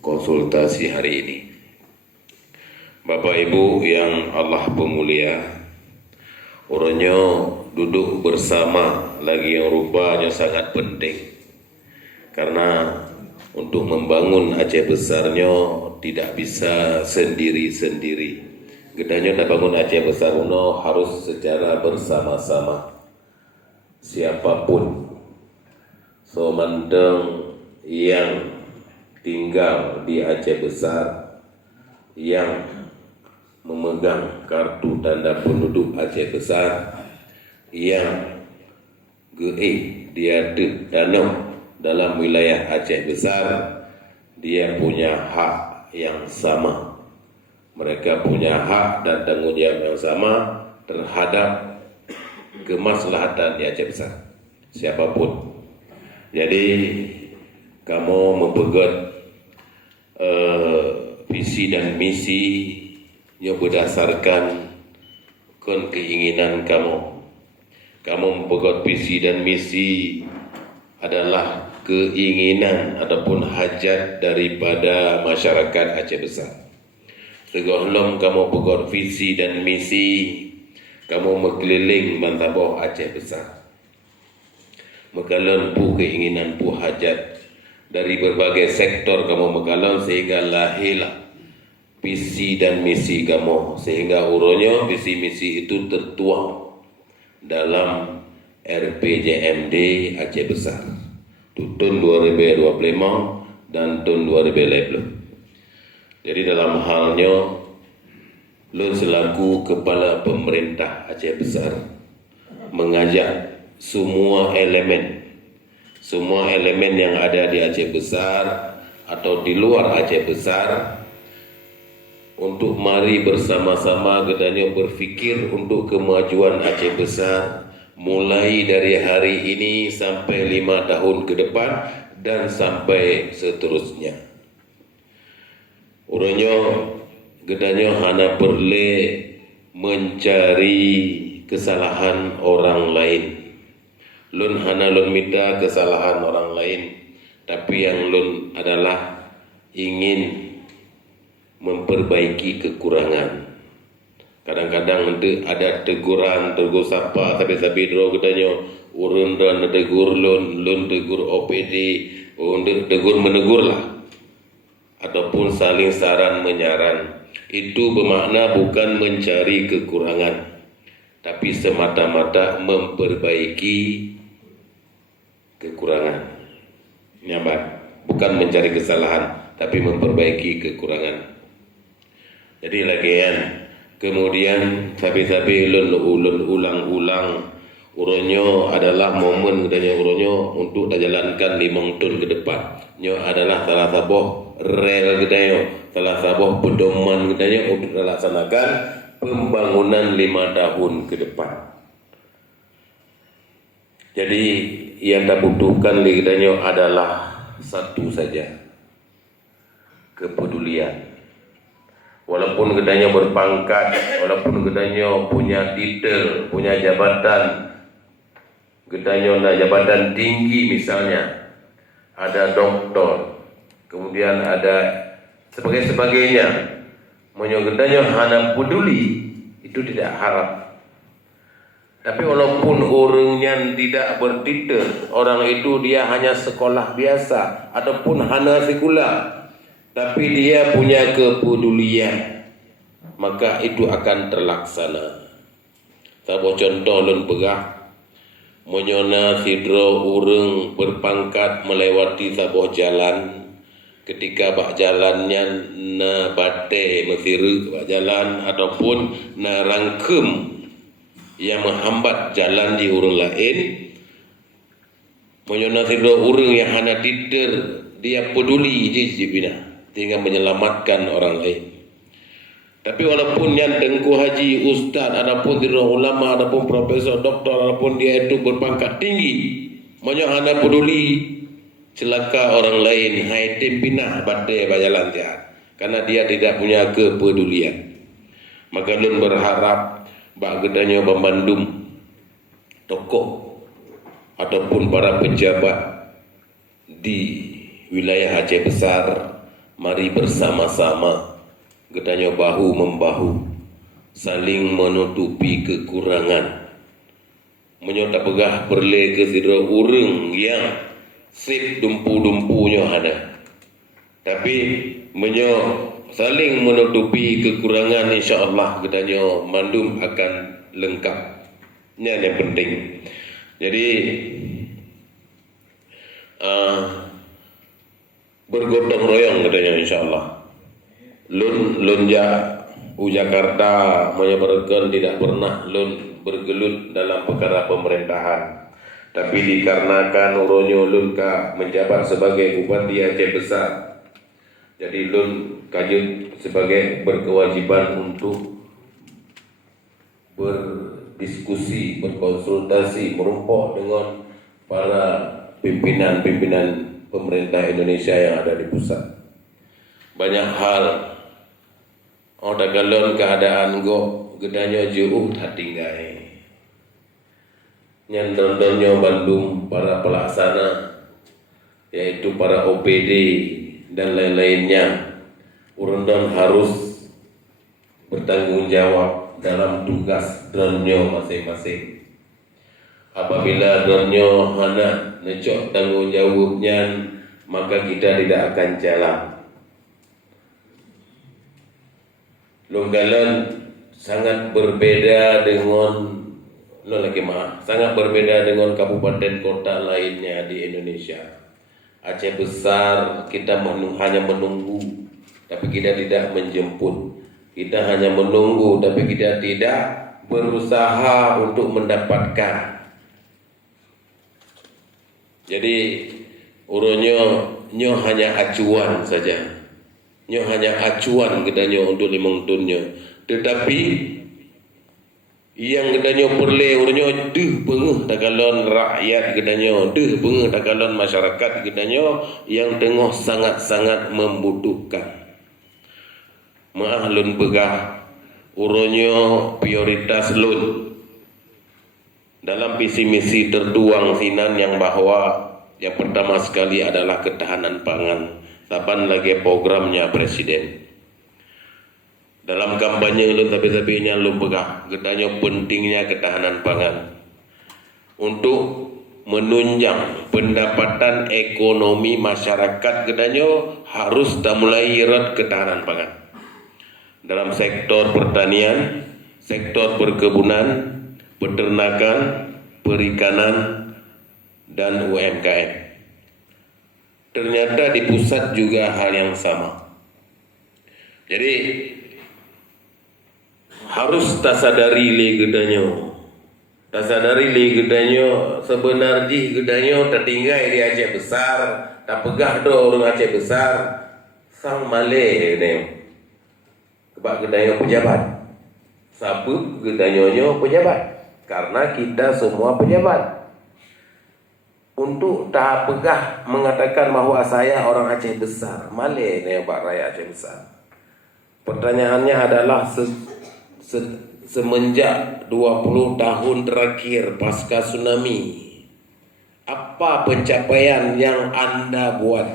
konsultasi hari ini. Bapak Ibu yang Allah pemulia, orangnya duduk bersama lagi yang rupanya sangat penting. Karena untuk membangun Aceh besarnya tidak bisa sendiri-sendiri. Gedanya nak bangun Aceh besar uno harus secara bersama-sama. Siapapun somandeng yang tinggal di Aceh besar, yang memegang kartu tanda penduduk Aceh besar, yang dia tanam dalam wilayah Aceh besar, dia punya hak yang sama. Mereka punya hak dan tanggung jawab yang sama terhadap kemaslahatan di Aceh besar, siapapun. Jadi kamu mempegang visi dan misi yang berdasarkan keinginan kamu. Kamu mempegang visi dan misi adalah keinginan ataupun hajat daripada masyarakat Aceh besar. Sebelum kamu pegang visi dan misi, kamu mengkeliling mentabah Aceh besar, mengkalan pu keinginan pu hajat dari berbagai sektor kamu mengkalan sehingga lahirlah visi dan misi kamu, sehingga urutnya visi misi itu tertuang dalam RPJMD Aceh besar tahun 2025 dan tahun 2020. Jadi dalam halnya lo selaku kepala pemerintah Aceh besar mengajak semua elemen yang ada di Aceh besar atau di luar Aceh besar untuk mari bersama-sama gedanya berfikir untuk kemajuan Aceh besar mulai dari hari ini sampai 5 tahun ke depan dan sampai seterusnya. Orangnya gedanya hanya perlu mencari kesalahan orang lain. Lun hanya lun minta kesalahan orang lain, tapi yang lun adalah ingin memperbaiki kekurangan. Kadang-kadang nanti ada teguran, tegur sapa, tapi dro gedanya urun dan tegur lun tegur OPD, tegur menegur lah. Ataupun saling saran menyaran. Itu bermakna bukan mencari kekurangan, tapi semata-mata memperbaiki kekurangan. Nyambat, bukan mencari kesalahan, tapi memperbaiki kekurangan. Jadi lagian, kemudian sabi-sabi ulun ulang-ulang uronyo adalah momen gedanya uronyo untuk dijalankan 5 tahun ke depan. Nyo adalah salah satu rel gedanya, salah satu pedoman gedanya untuk dilaksanakan pembangunan 5 tahun ke depan. Jadi yang dibutuhkan gedanya adalah satu saja, kepedulian. Walaupun gedanya berpangkat, walaupun gedanya punya titel, punya jabatan, gedanya ada jabatan tinggi misalnya, ada doktor, kemudian ada sebagainya, gedanya hanya peduli, itu tidak harap. Tapi walaupun orangnya tidak bertitel, orang itu dia hanya sekolah biasa ataupun hanya sekolah, tapi dia punya kepedulian, maka itu akan terlaksana. Sabo contoh lun pegah, menyona sidro ureng berpangkat melewati sebuah jalan, ketika bak jalannya na bate mesiru bak jalan ataupun na rangkem yang menghambat jalan di ureng lain, menyona sidro ureng yang hanya tidur, dia peduli jibina sehingga menyelamatkan orang lain. Tapi walaupun yang tengku haji, ustaz, adapun tidak ulama, adapun profesor, doktor, adapun dia itu berpangkat tinggi, hanya peduli celaka orang lain, hai timpinah badai bajalan dia, karena dia tidak punya kepedulian. Maka lun berharap bak gedanya Bandung tokoh ataupun para pejabat di wilayah Aceh besar mari bersama-sama gedanya bahu membahu, saling menutupi kekurangan. Menyota pegah berle ke sidra urang yang sip dumpu-dumpunya ada. Tapi saling menutupi kekurangan, insya-Allah gedanya mandum akan lengkap. Ini yang penting. Jadi bergotong royong katanya insya-Allah. Lunja Jakarta menyebarkan tidak pernah bergelut dalam perkara pemerintahan. Tapi dikarenakan uronyo Lunka menjabat sebagai Bupati Aceh Besar, jadi Lun kajut sebagai berkewajiban untuk berdiskusi, berkonsultasi, merumpok dengan para pimpinan-pimpinan pemerintah Indonesia yang ada di pusat. Banyak hal galon keadaan gedanya jauh tinggai. Nyandondonyo Bandung para pelaksana, yaitu para OPD dan lain-lainnya, urundan harus bertanggung jawab dalam tugas dronyo masing-masing. Apabila dronyo hana necok tanggung jawabnya, maka kita tidak akan jalan. Longgalan sangat berbeda dengan sangat berbeda dengan kabupaten kota lainnya di Indonesia. Aceh Besar kita hanya menunggu, tapi kita tidak menjemput. Kita hanya menunggu, tapi kita tidak berusaha untuk mendapatkan. Jadi nyo hanya acuan saja. Nyo hanya acuan gedanya untuk limang tunnya. Tetapi yang gedanya perle urunyo pengeh tagalon rakyat gedanya pengeh tagalon masyarakat gedanya yang tengah sangat-sangat membutuhkan. Lun begah urunyo prioritas lun dalam visi misi tertuang sinan yang bahwa yang pertama sekali adalah ketahanan pangan. Tapan lagi programnya presiden. Dalam kampanye lu tapi-tapinya lu pegah gedanya pentingnya ketahanan pangan untuk menunjang pendapatan ekonomi masyarakat. Gedanya harus mulai irat ketahanan pangan dalam sektor pertanian, sektor perkebunan, peternakan, perikanan, dan UMKM. Ternyata di pusat juga hal yang sama. Jadi harus tasadari gedanyo sebenarnya gedanyo tertinggal di Aceh Besar, tak pegah do orang Aceh Besar sang male ne kebak gedanyo pejabat. Sabut gedanyo pejabat karena kita semua pejabat. Untuk tak pegah mengatakan bahwa saya orang Aceh Besar, male ne Pak Raya Aceh Besar. Pertanyaannya adalah semenjak 20 tahun terakhir pasca tsunami, apa pencapaian yang Anda buat?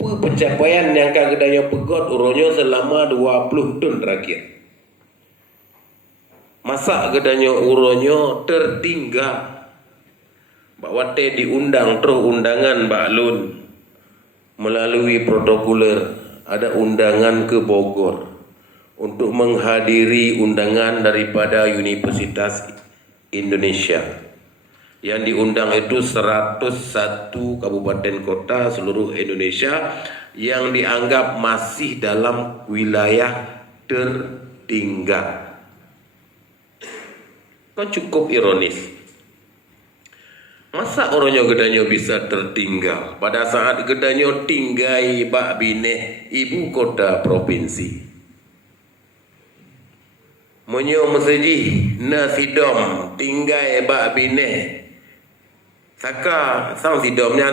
Pencapaian yang kagedanya pegot uronyo selama 20 tahun terakhir. Masa gedanya uronyo tertinggal bahwa diundang terus undangan Mbak Lun melalui protokoler, ada undangan ke Bogor untuk menghadiri undangan daripada Universitas Indonesia. Yang diundang itu 101 kabupaten kota seluruh Indonesia yang dianggap masih dalam wilayah tertinggal. Kan cukup ironis. Masa orangnya gedanyo bisa tertinggal pada saat gedanyo tinggai Bak Bineh, ibu kota provinsi. Menyo meseji nasidom tinggai Bak Bineh. Saka sang sidomnya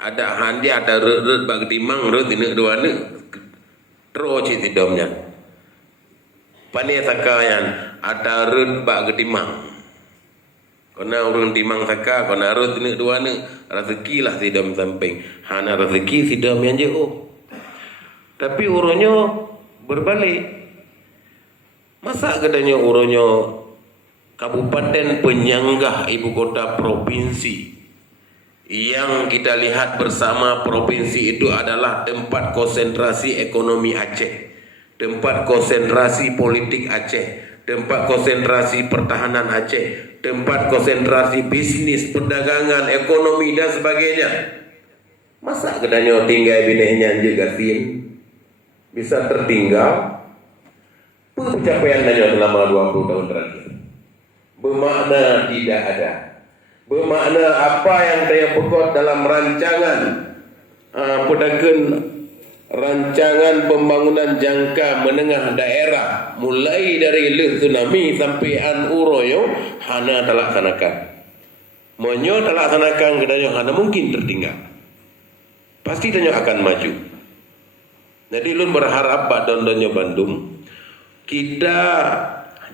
ada handi ada rut bak timang rut ini dua ne terus sidomnya. Pane saka yang ada rut bak timang. Kena urang timang saka, kena arut ni dua ni, rezeki lah sidam samping. Hana rezeki sidam yang jauh. Tapi uronyo berbalik. Masa katanya uronyo kabupaten penyanggah ibu kota provinsi, yang kita lihat bersama provinsi itu adalah tempat konsentrasi ekonomi Aceh, tempat konsentrasi politik Aceh, tempat konsentrasi pertahanan Aceh, tempat konsentrasi bisnis, perdagangan, ekonomi dan sebagainya. Masa katanya tinggal binenya juga sin bisa tertinggal? Pencapaian hanya selama 20 tahun terakhir. Bermakna tidak ada. Bermakna apa yang saya pokok dalam rancangan rancangan pembangunan jangka menengah daerah mulai dari Leh Tsunami sampai An Uroyo hana terlaksanakan. Monyo terlaksanakan kedanya hana mungkin tertinggal. Pasti tanya akan maju. Jadi lun berharap Pak Dondonyo Bandung kita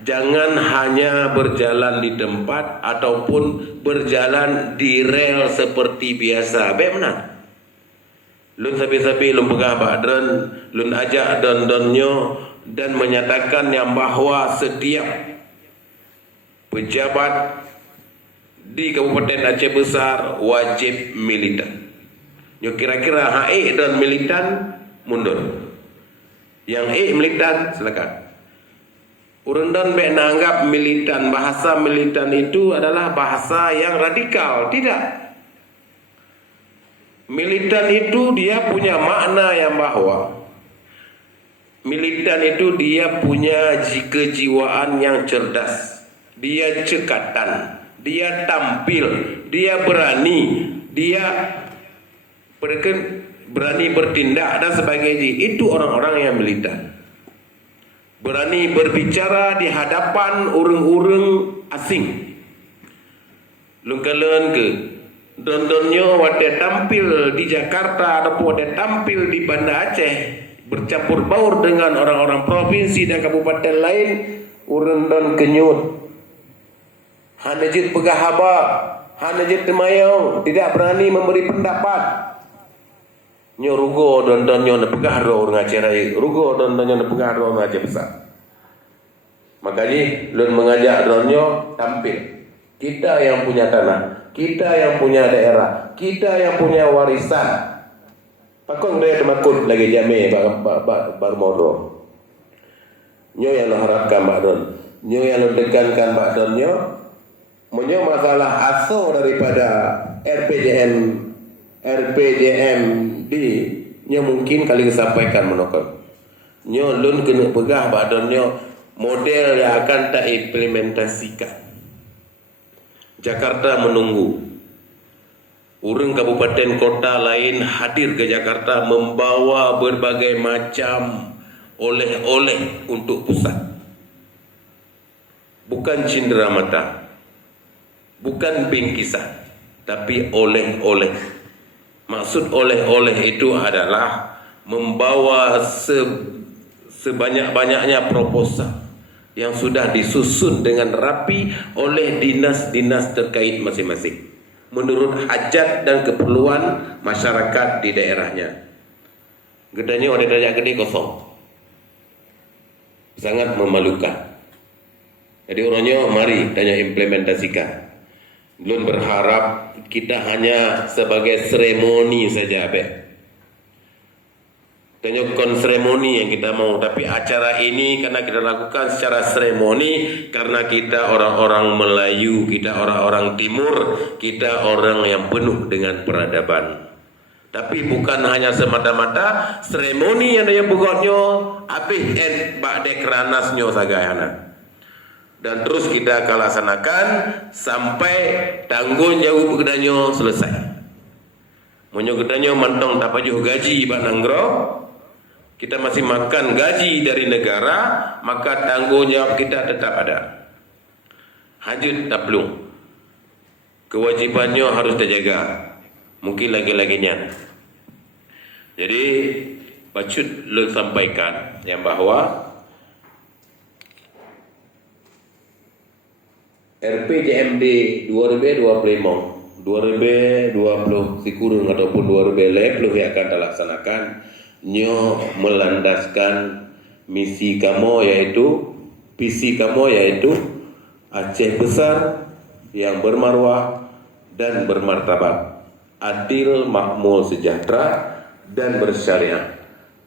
jangan hanya berjalan di tempat ataupun berjalan di rel seperti biasa. Bagaimana? Lun sabi-sabi lun pegah Pak Don, lun ajak Dondonyo dan menyatakan yang bahawa setiap pejabat di Kabupaten Aceh Besar wajib militan. Yo kira-kira HE dan militan mundur. Yang militan silakan. Urang dan menganggap militan, bahasa militan itu adalah bahasa yang radikal. Tidak. Militan itu dia punya makna yang bahwa militan itu dia punya kejiwaan yang cerdas. Dia cekatan, dia tampil, dia berani, dia berani bertindak dan sebagainya. Itu orang-orang yang militan. Berani berbicara di hadapan orang-orang asing. Lungkalan ke Dondonyo wate tampil di Jakarta ataupun wate tampil di Banda Aceh bercampur baur dengan orang-orang provinsi dan kabupaten lain, urang don kenyut. Hanajit pegah haba, hanajit temayong, tidak berani memberi pendapat. Nyo rugo Dondonyo na pegah ro orang Aceh Raya, rugo Dondonyo na pegah ro orang Aceh Besar. Makanya lun mengajak Dondonyo tampil. Kita yang punya tanah, kita yang punya daerah, kita yang punya warisan. Pakon dia temakut lagi jame bar modo. Nyo yang harapkan Mbak Don, nyo yang tekankan Mbak Donnyo, menyo masalah aso daripada RPJMD nya mungkin kali disampaikan menokon. Nyo lun kena pegah Mbak Donnyo model yang akan tak implementasikan. Jakarta menunggu. Urang kabupaten kota lain hadir ke Jakarta membawa berbagai macam oleh-oleh untuk pusat. Bukan cindera mata, bukan bingkisan, tapi oleh-oleh. Maksud oleh-oleh itu adalah membawa sebanyak-banyaknya proposal yang sudah disusun dengan rapi oleh dinas-dinas terkait masing-masing menurut hajat dan keperluan masyarakat di daerahnya. Gedanya oleh daya gede kosong, sangat memalukan. Jadi orangnya mari tanya implementasikan. Belum berharap kita hanya sebagai seremoni saja, tunjukkan seremoni yang kita mau, tapi acara ini karena kita lakukan secara seremoni karena kita orang-orang Melayu, kita orang-orang Timur, kita orang yang penuh dengan peradaban. Tapi bukan hanya semata-mata seremoni yang dia buatnya habis bakde keranasnya sagayana. Dan terus kita akan laksanakan sampai tanggung jawab kedanyo selesai. Monyo kedanyo mantong tak pajuh gaji Pak Nanggro, kita masih makan gaji dari negara, maka tanggung jawab kita tetap ada. Hajut taplung. Kewajibannya harus terjaga. Mungkin lagi-laginya. Jadi Pacut lu sampaikan yang bahwa RPJMD 2020 sikurung ataupun 2020 yang akan dilaksanakan nyo melandaskan misi kamu yaitu visi kamu yaitu Aceh besar yang bermarwah dan bermartabat, adil, makmur, sejahtera dan bersyariah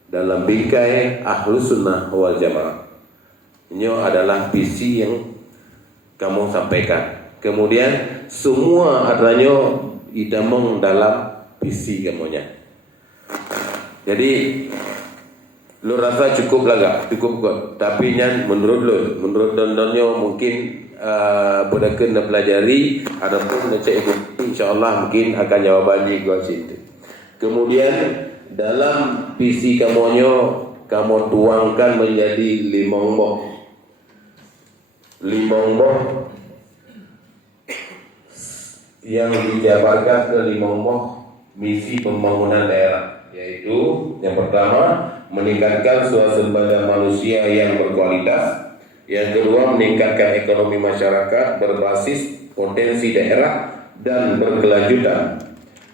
dalam bingkai Ahlus Sunnah wal Jamaah. Ini adalah visi yang kamu sampaikan. Kemudian semua adanya idamong dalam visi kamunya. Jadi lu rasa cukup lah gak? Cukup kok. Tapi nyan menurut Dondonyo mungkin pada kena pelajari ataupun nak cek insyaAllah mungkin akan jawaban di gua situ. Kemudian dalam visi kamu tuangkan menjadi 5 boh yang dijabarkan ke 5 misi pembangunan daerah, yaitu yang pertama meningkatkan swasembada manusia yang berkualitas, yang kedua meningkatkan ekonomi masyarakat berbasis potensi daerah dan berkelanjutan,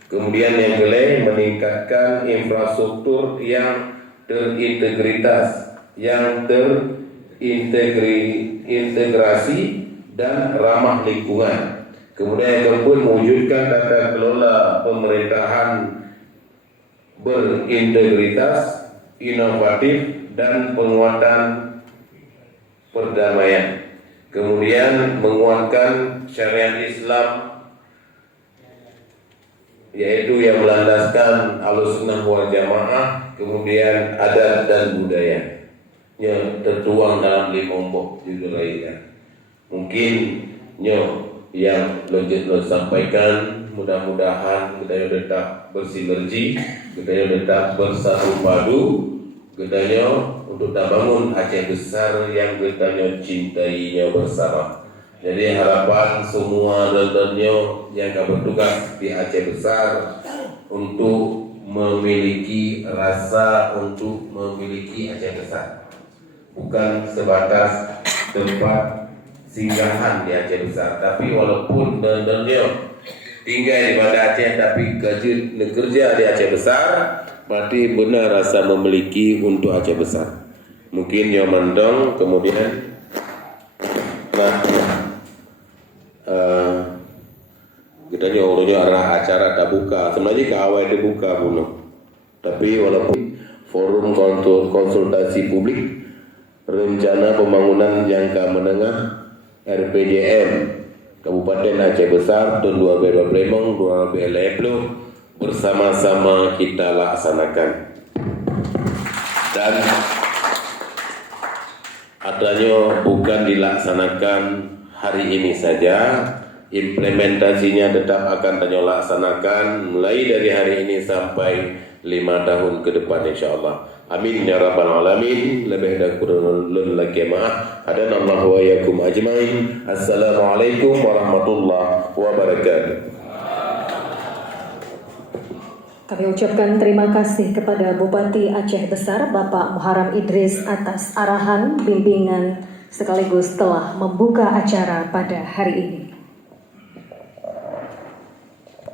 kemudian yang kelima meningkatkan infrastruktur yang terintegritas, yang terintegrasi dan ramah lingkungan. Kemudian yang keempat mewujudkan tata kelola pemerintahan berintegritas, inovatif dan penguatan perdamaian. Kemudian menguatkan syariat Islam yaitu yang melandaskan Ahlus Sunnah wal Jamaah, kemudian adat dan budaya yang tertuang dalam 5 juga lainnya. Mungkin yang lo sampaikan mudah-mudahan kita tetap bersinergi, kita tetap bersatu padu, kita untuk bangun Aceh besar yang kita cintainya bersama. Jadi harapan semua donor yang bertugas di Aceh besar untuk memiliki rasa untuk memiliki Aceh besar, bukan sebatas tempat singgahan di Aceh besar, tapi walaupun donor tinggal di Banda Aceh tapi kerja di Aceh besar, berarti benar rasa memiliki untuk Aceh besar. Mungkin yang mendong kemudian kita nyuruhnya arah acara tak buka, sebenarnya ke awal itu buka bunuh. Tapi walaupun forum konsultasi publik rencana pembangunan jangka menengah RPJM Kabupaten Aceh Besar tahun 2020 bersama-sama kita laksanakan. Dan adanya bukan dilaksanakan hari ini saja, implementasinya tetap akan laksanakan mulai dari hari ini sampai 5 tahun ke depan insyaAllah. Amin ya rabbal alamin. Lebih dan kurang lagi maaf. Hadanallahu wa yakum ajmain. Assalamualaikum warahmatullahi wabarakatuh. Kami ucapkan terima kasih kepada Bupati Aceh Besar Bapak Muharram Idris atas arahan, bimbingan sekaligus telah membuka acara pada hari ini.